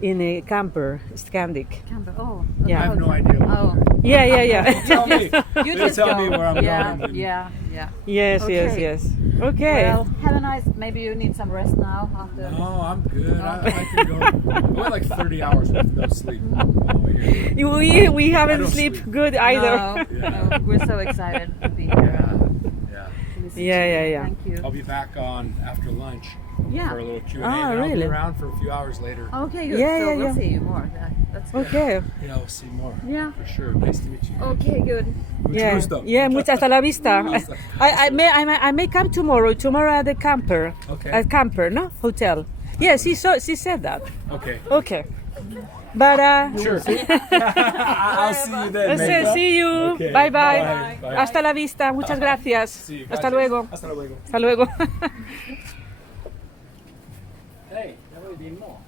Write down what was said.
in a camper, Scandic. Camber. Oh. Yeah. I have no idea. Oh. Yeah. Tell me. You They just tell go. me where I'm yeah, going. Yeah. Yes. Okay. Okay. Well, have a nice. Maybe you need some rest now after. No, I'm good. I can go. I went like 30 hours with no sleep all the way here. We I haven't don't slept sleep. good either. No, Yeah. no, we're so excited to be here. Yeah. to listen Yeah, to you. yeah, yeah. Thank you. I'll be back on after lunch Yeah. for a little Q&A. Ah, and I'll really? be around for a few hours later. Okay, good. Yeah, so yeah, we'll yeah. see you more. That's good. Okay. Yeah, we'll see more. Yeah. For sure. Nice to meet you. Okay, good. Mucho Yeah. gusto. Yeah. Muchas hasta la vista. Gusto. I may come tomorrow. Tomorrow at the camper. Okay. At camper, no hotel. Yeah. She said that. Okay. Okay. But Sure. I'll see you then. Megha. see you. Okay. Bye, bye. Bye. Hasta la vista. Muchas gracias. See you. Hasta Gracias. luego. Hasta luego. Hasta luego. Hey, that would be more.